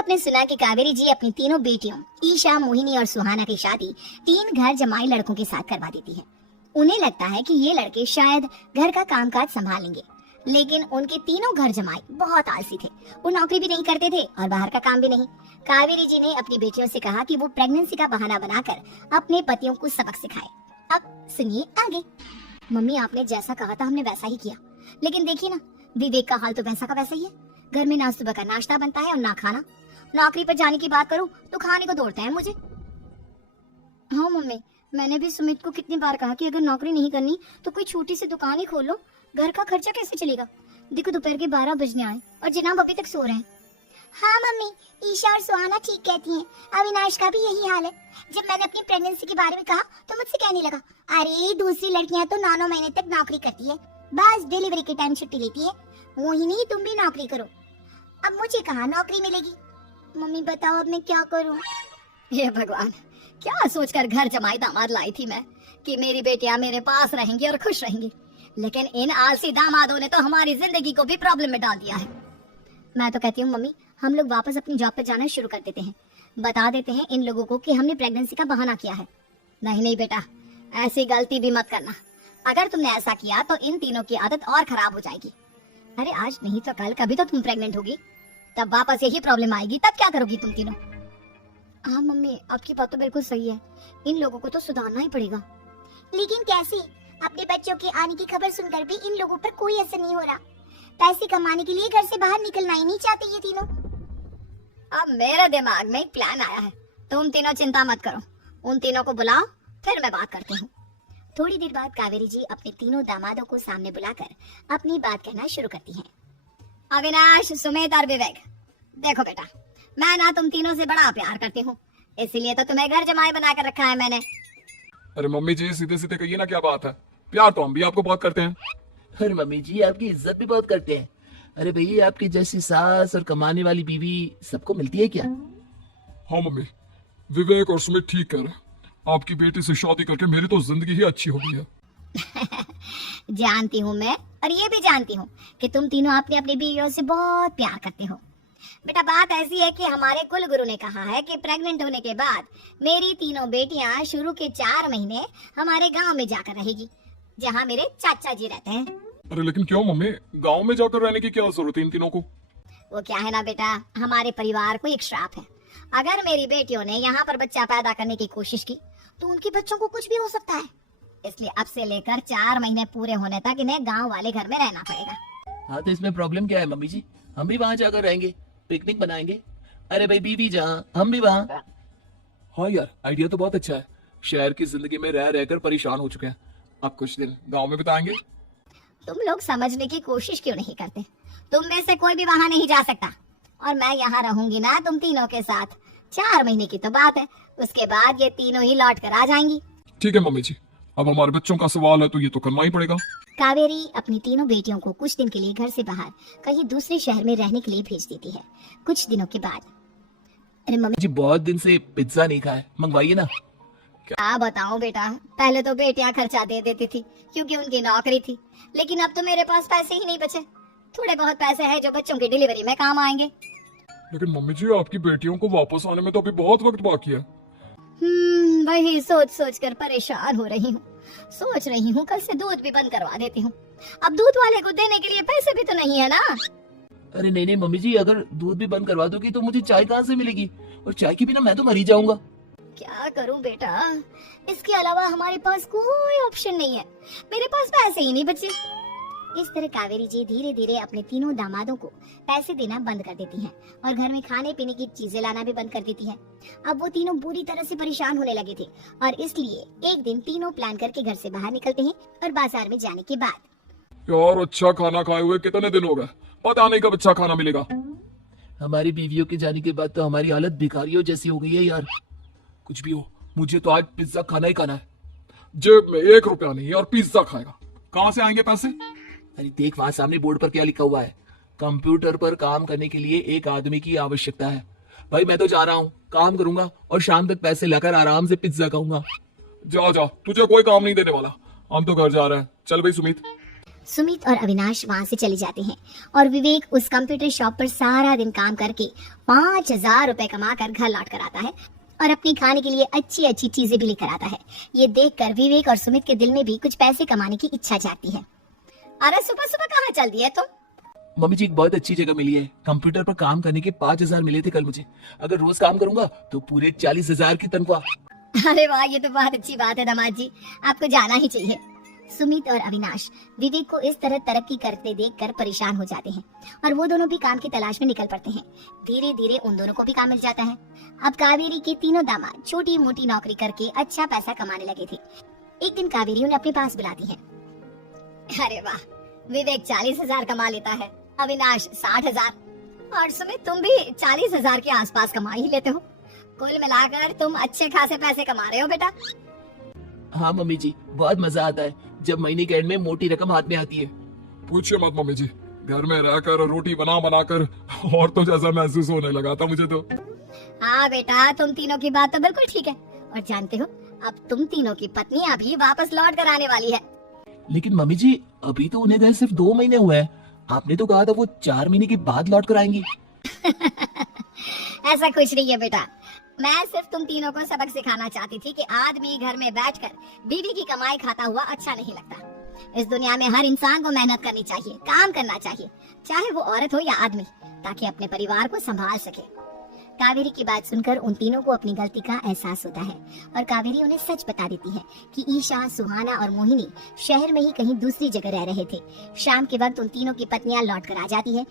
आपने सुना कि कावेरी जी अपनी तीनों बेटियों ईशा, मोहिनी और सुहाना की शादी 3 घर जमाई लड़कों के साथ करवा देती है। उन्हें लगता है कि ये लड़के शायद घर का कामकाज संभालेंगे, लेकिन उनके तीनों घर जमाई बहुत आलसी थे। वो नौकरी भी नहीं करते थे और बाहर का काम भी नहीं। कावेरी जी ने अपनी बेटियों से कहा कि वो प्रेगनेंसी का बहाना बनाकर अपने पतियों को सबक सिखाए। अब सुनिए आगे। मम्मी, आपने जैसा कहा था हमने वैसा ही किया, लेकिन देखिए ना, विवेक का हाल तो वैसा का वैसा ही है। घर में ना सुबह का नाश्ता बनता है और ना खाना। नौकरी पर जाने की बात करूं तो खाने को दौड़ता है मुझे। हाँ मम्मी, मैंने भी सुमित को कितनी बार कहा कि अगर नौकरी नहीं करनी तो कोई छोटी सी दुकान ही खोल लो, घर का खर्चा कैसे चलेगा। देखो दोपहर के 12 बजने आए और जनाब अभी तक सो रहे हैं। हाँ मम्मी, ईशा और सुहाना ठीक कहती हैं। अविनाश का भी यही हाल है। जब मैंने अपनी प्रेगनेंसी के बारे में कहा तो मुझसे कहने लगा, अरे दूसरी लड़कियां तो 9-9 महीने तक नौकरी करती है, बस डिलीवरी के टाइम छुट्टी लेती है। मोहिनी, तुम भी नौकरी करो। अब मुझे कहाँ नौकरी मिलेगी। मम्मी बताओ अब मैं क्या करूँ। हे भगवान, क्या सोचकर घर जमाई दामाद लाई थी मैं कि मेरी बेटियां मेरे पास रहेंगी और खुश रहेंगी, लेकिन इन आलसी दामादों ने तो हमारी जिंदगी को भी प्रॉब्लम में डाल दिया है। मैं तो कहती हूँ मम्मी, हम लोग वापस अपनी जॉब पर जाना शुरू कर देते हैं। बता देते हैं इन लोगों को कि हमने प्रेगनेंसी का बहाना किया है। नहीं नहीं बेटा, ऐसी गलती भी मत करना। अगर तुमने ऐसा किया तो इन तीनों की आदत और खराब हो जाएगी। अरे आज नहीं तो कल कभी तो तुम प्रेग्नेंट होगी, तब वापस यही प्रॉब्लम आएगी, तब क्या करोगी तुम तीनों। हाँ मम्मी, आपकी बात तो बिल्कुल सही है। इन लोगों को तो सुधारना ही पड़ेगा। लेकिन कैसे? अपने बच्चों के आने की खबर सुनकर भी इन लोगों पर कोई असर नहीं हो रहा। पैसे कमाने के लिए घर से बाहर निकलना ही नहीं चाहते ये तीनों। अब मेरे दिमाग में एक प्लान आया है। तुम तीनों चिंता मत करो, उन तीनों को बुलाओ, फिर मैं बात करती हूँ। थोड़ी देर बाद कावेरी जी अपने तीनों दामादों को सामने बुलाकर अपनी बात कहना शुरू करती हैं। अविनाश, सुमित और विवेक, देखो बेटा, मैं ना तुम तीनों से बड़ा प्यार करती हूँ, इसीलिए तो तुम्हें घर जमाई बनाकर रखा है मैंने। अरे मम्मी जी, सीधे सीधे कहिए ना, क्या बात है। प्यार तो हम भी आपको बहुत करते हैं। अरे मम्मी जी, आपकी इज्जत भी बहुत करते हैं। अरे भैया, आपकी जैसी सास और कमाने वाली बीवी सबको मिलती है क्या? हाँ मम्मी, विवेक और सुमित ठीक कर। आपकी बेटी से शादी करके मेरी तो जिंदगी ही अच्छी हो गई है। जानती हूँ मैं, और ये भी जानती हूँ कि तुम तीनों अपने अपनी बीवियों से बहुत प्यार करते हो। बेटा, बात ऐसी है कि हमारे कुल गुरु ने कहा है कि प्रेग्नेंट होने के बाद मेरी तीनों बेटियां शुरू के 4 महीने हमारे गांव में जाकर रहेगी, जहां मेरे चाचा जी रहते हैं। अरे लेकिन क्यों मम्मी, गांव में जाकर रहने की क्या जरूरत है इन तीनों को? वो क्या है ना बेटा, हमारे परिवार को एक श्राप है। अगर मेरी बेटियों ने यहाँ पर बच्चा पैदा करने की कोशिश की तो उनके बच्चों को कुछ भी हो सकता है। इसलिए अब से लेकर 4 महीने पूरे होने तक इन्हें गांव वाले घर में रहना पड़ेगा। हाँ, तो इसमें प्रॉब्लम क्या है मम्मी जी? हम भी वहाँ जाकर रहेंगे, पिकनिक बनाएंगे। अरे भाई, बीवी जहाँ हम भी वहाँ। हाँ यार, आइडिया तो बहुत अच्छा है। शहर की जिंदगी में रह रहकर परेशान हो चुके हैं, अब कुछ दिन गांव में बिताएंगे। तुम लोग समझने की कोशिश क्यों नहीं करते? तुम में से कोई भी वहाँ नहीं जा सकता, और मैं यहाँ रहूंगी ना तुम तीनों के साथ। 4 महीने की तो बात है, उसके बाद ये तीनों ही लौट कर आ जाएंगी। ठीक है मम्मी जी, अब हमारे बच्चों का सवाल है तो ये तो करना ही पड़ेगा। कावेरी अपनी तीनों बेटियों को कुछ दिन के लिए घर से बाहर कहीं दूसरे शहर में रहने के लिए भेज देती है। कुछ दिनों के बाद, अरे मम्मी जी, बहुत दिन से पिज्जा नहीं खाया, मंगवाइए ना। क्या बताऊं बेटा, पहले तो बेटियां खर्चा दे देती थी क्योंकि उनकी नौकरी थी, लेकिन अब तो मेरे पास पैसे ही नहीं बचे। थोड़े बहुत पैसे हैं जो बच्चों की डिलीवरी में काम आएंगे। लेकिन मम्मी जी, आपकी बेटियों को वापस आने में तो अभी बहुत वक्त बाकी है। वही सोच सोच कर परेशान हो रही हूँ। सोच रही हूँ कल से दूध भी बंद करवा देती हूँ। अब दूध वाले को देने के लिए पैसे भी तो नहीं है ना। अरे नहीं नहीं मम्मी जी, अगर दूध भी बंद करवा दोगी तो मुझे चाय कहाँ से मिलेगी? और चाय के बिना मैं तो मर ही जाऊंगा। क्या करूं बेटा, इसके अलावा हमारे पास कोई ऑप्शन नहीं है। मेरे पास पैसे ही नहीं बचे। इस तरह कावेरी जी धीरे धीरे अपने तीनों दामादों को पैसे देना बंद कर देती हैं और घर में खाने पीने की चीजें लाना भी बंद कर देती हैं। अब वो तीनों बुरी तरह से परेशान होने लगे थे और इसलिए एक दिन तीनों प्लान करके घर से बाहर निकलते हैं और बाजार में जाने के बाद। यार, अच्छा खाना खाए हुए कितने दिन हो गए, पता नहीं कब अच्छा खाना मिलेगा। हमारी बीवियों के जाने के बाद तो हमारी हालत भिखारियों जैसी हो गई है यार। कुछ भी हो, मुझे तो आज पिज्जा खाना ही खाना है। जेब में 1 रुपया नहीं और पिज्जा खाएगा, कहाँ से आएंगे पैसे? अरे देख, वहाँ सामने बोर्ड पर क्या लिखा हुआ है, कंप्यूटर पर काम करने के लिए एक आदमी की आवश्यकता है। भाई मैं तो जा रहा हूँ, काम करूंगा और शाम तक पैसे लाकर आराम से पिज्जा खाऊंगा। जा जा, तुझे कोई काम नहीं देने वाला, हम तो घर जा रहे हैं। चल भाई सुमित। सुमित और अविनाश वहां से चले जाते हैं और विवेक उस कंप्यूटर शॉप पर सारा दिन काम करके 5,000 रुपए कमा कर घर लौट कर आता है और अपनी खाने के लिए अच्छी अच्छी चीजें भी लेकर आता है। ये देखकर विवेक और सुमित के दिल में भी कुछ पैसे कमाने की इच्छा जागती है। अरे सुबह सुबह कहाँ चल दिए तुम? मम्मी जी एक बहुत अच्छी जगह मिली है, कंप्यूटर पर काम करने के 5,000 मिले थे कल मुझे। अगर रोज काम करूंगा तो पूरे 40,000 की तनख्वाह। अरे वाह, ये तो बहुत अच्छी बात है दामाद जी, आपको जाना ही चाहिए। सुमित और अविनाश विवेक को इस तरह तरक्की करते देखकर परेशान हो जाते हैं और वो दोनों भी काम की तलाश में निकल पड़ते हैं। धीरे धीरे उन दोनों को भी काम मिल जाता है। अब कावेरी के तीनों दामाद छोटी मोटी नौकरी करके अच्छा पैसा कमाने लगे थे। एक दिन कावेरी उन्हें अपने पास बुलाती है। अरे वाह, विवेक 40,000 कमा लेता है, अविनाश 60,000 और सुमित तुम भी 40,000 के आसपास कमा ही लेते हो। कुल मिलाकर तुम अच्छे खासे पैसे कमा रहे हो बेटा। हाँ मम्मी जी, बहुत मजा आता है जब महीने के एंड में मोटी रकम हाथ में आती है। पूछिए मत मम्मी जी, घर में रहकर रोटी बना बनाकर और तो जैसा महसूस होने लगा था मुझे तो। हाँ बेटा, तुम तीनों की बात तो बिल्कुल ठीक है और जानते हो अब तुम तीनों की पत्नियां भी वापस लौट कर आने वाली है। लेकिन मम्मी जी अभी तो उन्हें गए सिर्फ 2 महीने हुए हैं, आपने तो कहा था वो 4 महीने के बाद लौट कर आएंगी। ऐसा कुछ नहीं है बेटा, मैं सिर्फ तुम तीनों को सबक सिखाना चाहती थी कि आदमी घर में बैठकर बीवी की कमाई खाता हुआ अच्छा नहीं लगता। इस दुनिया में हर इंसान को मेहनत करनी चाहिए, काम करना चाहिए, चाहे वो औरत हो या आदमी, ताकि अपने परिवार को संभाल सके। कावेरी की बात सुनकर उन तीनों को अपनी गलती का एहसास होता है और कावेरी उन्हें सच बता देती है कि ईशा, सुहाना और मोहिनी शहर में ही कहीं दूसरी जगह रह रहे थे। शाम के वक्त उन तीनों की पत्नियां लौट कर आ जाती है